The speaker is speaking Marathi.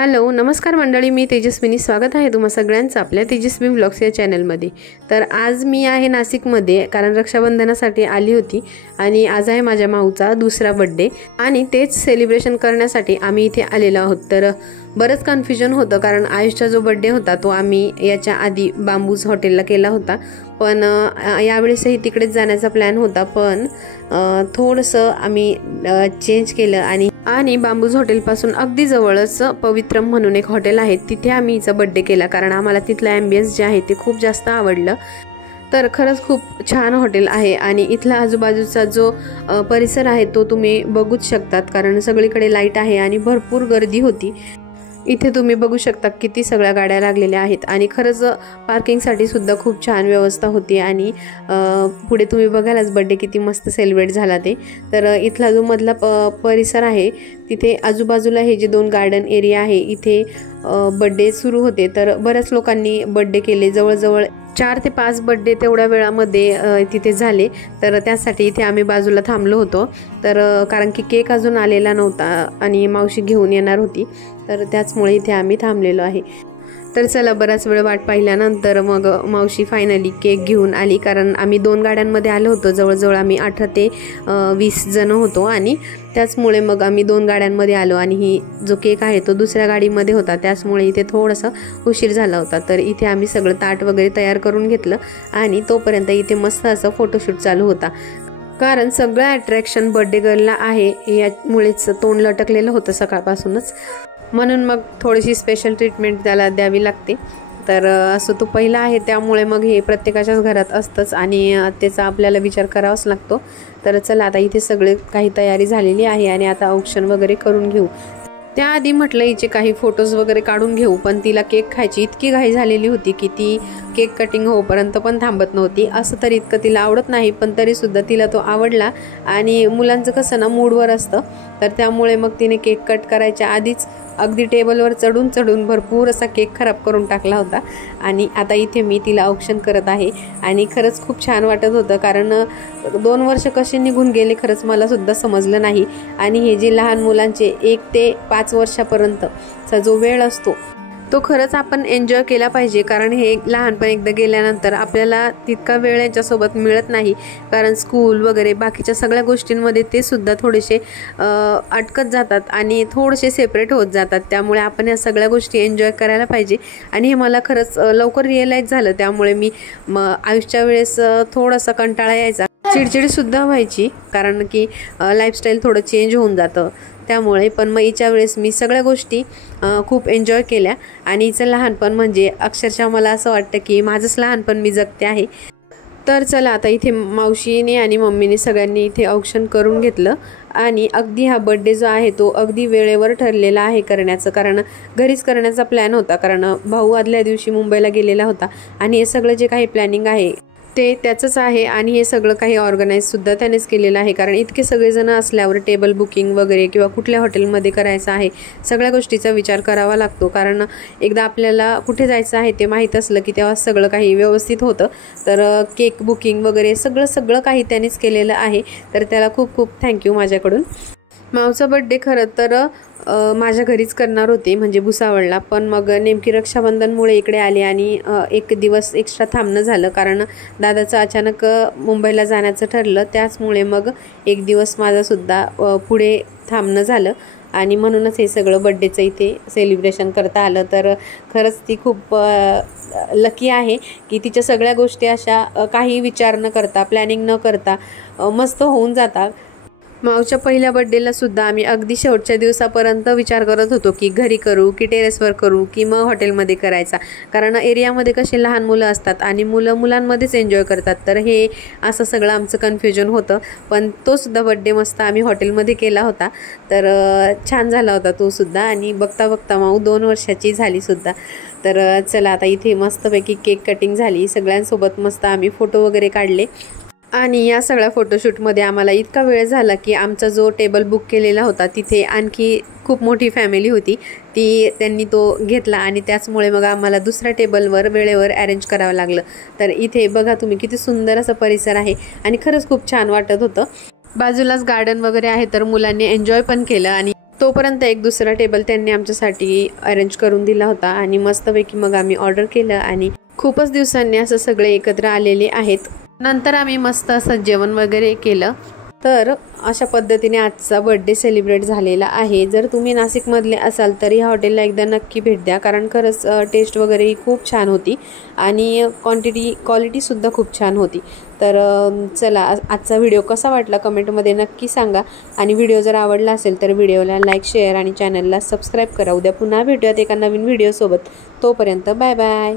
हॅलो नमस्कार मंडळी, मी तेजस्विनी. स्वागत आहे तुम्हा सगळ्यांचं आपल्या तेजस्वी व्लॉग्स या चॅनलमध्ये. तर आज मी आहे नाशिकमध्ये, कारण रक्षाबंधनासाठी आली होती आणि आज आहे माझ्या माऊचा दुसरा बर्थडे आणि तेच सेलिब्रेशन करण्यासाठी आम्ही इथे आलेलो आहोत. तर बरंच कन्फ्युजन होतं, कारण आयुषचा जो बर्थडे होता तो आम्ही याच्या आधी बांबूज हॉटेलला केला होता, पण यावेळेसही तिकडेच जाण्याचा प्लॅन होता. पण थोडंसं आम्ही चेंज केलं आणि बांबूज हॉटेलपासून अगदी जवळच पवित्रम म्हणून एक हॉटेल आहे, तिथे आम्ही हिचा बर्थडे केला, कारण आम्हाला तिथलं ॲम्बियन्स जे आहे ते खूप जास्त आवडलं. तर खरंच खूप छान हॉटेल आहे आणि इथला आजूबाजूचा जो परिसर आहे तो तुम्ही बघूच शकतात, कारण सगळीकडे लाईट आहे आणि भरपूर गर्दी होती. इथे तुम्ही बघू शकता किती सगळ्या गाड्या लागलेल्या आहेत आणि खरंच पार्किंगसाठी सुद्धा खूप छान व्यवस्था होती. आणि पुढे तुम्ही बघायलाच बर्थडे किती मस्त सेलिब्रेट झाला ते. तर इथला जो मधला परिसर आहे तिथे आजूबाजूला हे जे 2 गार्डन एरिया आहे, इथे बर्थडे सुरू होते. तर बऱ्याच लोकांनी बर्थडे केले, जवळजवळ 4 ते 5 बर्थडे तेवढ्या वेळामध्ये तिथे झाले. तर त्यासाठी इथे आम्ही बाजूला थांबलो होतो, तर कारण की केक अजून आलेला नव्हता आणि मावशी घेऊन येणार होती, तर त्याचमुळे इथे आम्ही थांबलेलो आहे. तर चला, बराच वेळ वाट पाहिल्यानंतर मग मावशी फायनली केक घेऊन आली, कारण आम्ही 2 गाड्यांमध्ये आलो होतो. जवळजवळ आम्ही 18 ते 20 जण होतो आणि त्याचमुळे मग आम्ही 2 गाड्यांमध्ये आलो आणि ही जो केक आहे तो दुसऱ्या गाडीमध्ये होता, त्याचमुळे इथे थोडंसं उशीर झाला होता. तर इथे आम्ही सगळं ताट वगैरे तयार करून घेतलं आणि तोपर्यंत इथे मस्त असं फोटोशूट चालू होता, कारण सगळं अट्रॅक्शन बर्थडे गर्लला आहे, यामुळेच तोंड लटकलेलं होतं सकाळपासूनच, म्हणून मग थोडीशी स्पेशल ट्रीटमेंट त्याला द्यावी लागते. तर असं तो पहिला आहे, त्यामुळे मग हे प्रत्येकाच्याच घरात असतंच आणि त्याचा आपल्याला विचार करावाच लागतो. तर चला, आता इथे सगळे काही तयारी झालेली आहे आणि आता औक्षण वगैरे करून घेऊ. त्याआधी म्हटलं हिचे काही फोटोज वगैरे काढून घेऊ, पण तिला केक खायची इतकी घाई झालेली होती की ती केक कटिंग होईपर्यंत पण थांबत नव्हती. असं तर इतकं तिला आवडत नाही, पण तरीसुद्धा तिला तो आवडला. आणि मुलांचं कसं ना, मूडवर असतं, तर त्यामुळे मग तिने केक कट करायच्या आधीच अगदी टेबलवर चढून भरपूर असा केक खराब करून टाकला होता. आणि आता इथे मी तिला औक्षण करत आहे आणि खरंच खूप छान वाटत होतं, कारण 2 वर्ष कसे निघून गेले खरंच मला सुद्धा समजलं नाही. आणि हे जे लहान मुलांचे 1 ते 5 वर्षापर्यंतचा जो वेळ असतो तो खरंच आपण एन्जॉय केला पाहिजे, कारण हे लहानपण एकदा गेल्यानंतर आपल्याला तितका वेळ यांच्यासोबत मिळत नाही, कारण स्कूल वगैरे बाकीच्या सगळ्या गोष्टींमध्ये ते सुद्धा थोडेसे अटकत जातात आणि थोडेसे सेपरेट होत जातात. त्यामुळे आपण या सगळ्या गोष्टी एन्जॉय करायला पाहिजे आणि हे मला खरंच लवकर रिअलाईज झालं. त्यामुळे मी आयुष्याच्या वेळेस थोडासा कंटाळा यायचा, चिडचिडसुद्धा व्हायची, कारण की लाईफस्टाईल थोडं चेंज होऊन जातं त्यामुळे. पण मग हिच्या वेळेस मी सगळ्या गोष्टी खूप एन्जॉय केल्या आणि हिचं लहानपण म्हणजे अक्षरशः मला असं वाटतं की माझंच लहानपण मी जगते आहे. तर चला, आता इथे मावशीने आणि मम्मीने सगळ्यांनी इथे औक्षण करून घेतलं आणि अगदी हा बर्थडे जो आहे तो अगदी वेळेवर ठरलेला आहे करण्याचं, कारण घरीच करण्याचा प्लॅन होता, कारण भाऊ आदल्या दिवशी मुंबईला गेलेला होता आणि हे सगळं जे काही प्लॅनिंग आहे ते त्याचंच आहे आणि हे सगळं काही ऑर्गनाईजसुद्धा त्यानेच केलेलं आहे, कारण इतके सगळेजण असल्यावर टेबल बुकिंग वगैरे किंवा कुठल्या हॉटेलमध्ये करायचं आहे सगळ्या गोष्टीचा विचार करावा लागतो, कारण एकदा आपल्याला कुठे जायचं आहे ते माहीत असलं की तेव्हा सगळं काही व्यवस्थित होतं. तर केक बुकिंग वगैरे सगळं काही त्यानेच केलेलं आहे, तर त्याला खूप खूप थँक्यू माझ्याकडून. मावचा बर्थडे खरं तर माझ्या घरीच करणार होते, म्हणजे भुसावळला, पण मग नेमकी रक्षाबंधनमुळे इकडे आले आणि 1 दिवस एक्स्ट्रा थांबणं झालं, कारण दादाचं अचानक मुंबईला जाण्याचं ठरलं, त्याचमुळे मग 1 दिवस माझंसुद्धा पुढे थांबणं झालं आणि म्हणूनच हे सगळं बड्डेचं इथे सेलिब्रेशन करता आलं. तर खरंच ती खूप लकी आहे की तिच्या सगळ्या गोष्टी अशा काही विचार न करता, प्लॅनिंग न करता मस्त होऊन जातात. मावच्या पहिल्या बर्थडेला सुद्धा आम्ही अगदी शेवटच्या दिवसापर्यंत विचार करत होतो की घरी करू की टेरेसवर करू की मग हॉटेलमध्ये करायचा, कारण एरियामध्ये कसे लहान मुलं असतात आणि मुलांमध्येच एन्जॉय करतात. तर हे असं सगळं आमचं कन्फ्युजन होतं, पण तो सुद्धा बर्थडे मस्त आम्ही हॉटेलमध्ये केला होता, तर छान झाला होता तो सुद्धा. आणि बघता बघता माऊ 2 वर्षाची झाली सुद्धा. तर चला, आता इथे मस्तपैकी केक कटिंग झाली, सगळ्यांसोबत मस्त आम्ही फोटो वगैरे काढले आणि या सगळ्या फोटोशूटमध्ये आम्हाला इतका वेळ झाला की आमचा जो टेबल बुक केलेला होता तिथे आणखी खूप मोठी फॅमिली होती, त्यांनी तो घेतला आणि त्याचमुळे मग आम्हाला दुसऱ्या टेबलवर वेळेवर अरेंज करावं लागलं. तर इथे बघा तुम्ही किती सुंदर असा परिसर आहे आणि खरंच खूप छान वाटत होतं. बाजूलाच गार्डन वगैरे आहे, तर मुलांनी एन्जॉय पण केलं आणि तोपर्यंत एक दुसरा टेबल त्यांनी आमच्यासाठी अरेंज करून दिला होता आणि मस्तपैकी मग आम्ही ऑर्डर केलं आणि खूपच दिवसांनी असं सगळे एकत्र आलेले आहेत. नंतर आम्ही मस्त असं जेवण वगैरे केलं. तर अशा पद्धतीने आजचा बर्थडे सेलिब्रेट झालेला आहे. जर तुम्ही नाशिकमधले असाल तर ह्या हॉटेलला एकदा नक्की भेट द्या, कारण खरंच टेस्ट वगैरे ही खूप छान होती आणि क्वालिटीसुद्धा खूप छान होती. तर चला, आजचा व्हिडिओ कसा वाटला कमेंटमध्ये नक्की सांगा आणि व्हिडिओ जर आवडला असेल तर व्हिडिओला लाईक, शेअर आणि चॅनलला सबस्क्राईब करा. उद्या पुन्हा भेटूयात एका नवीन व्हिडिओसोबत. तोपर्यंत बाय बाय.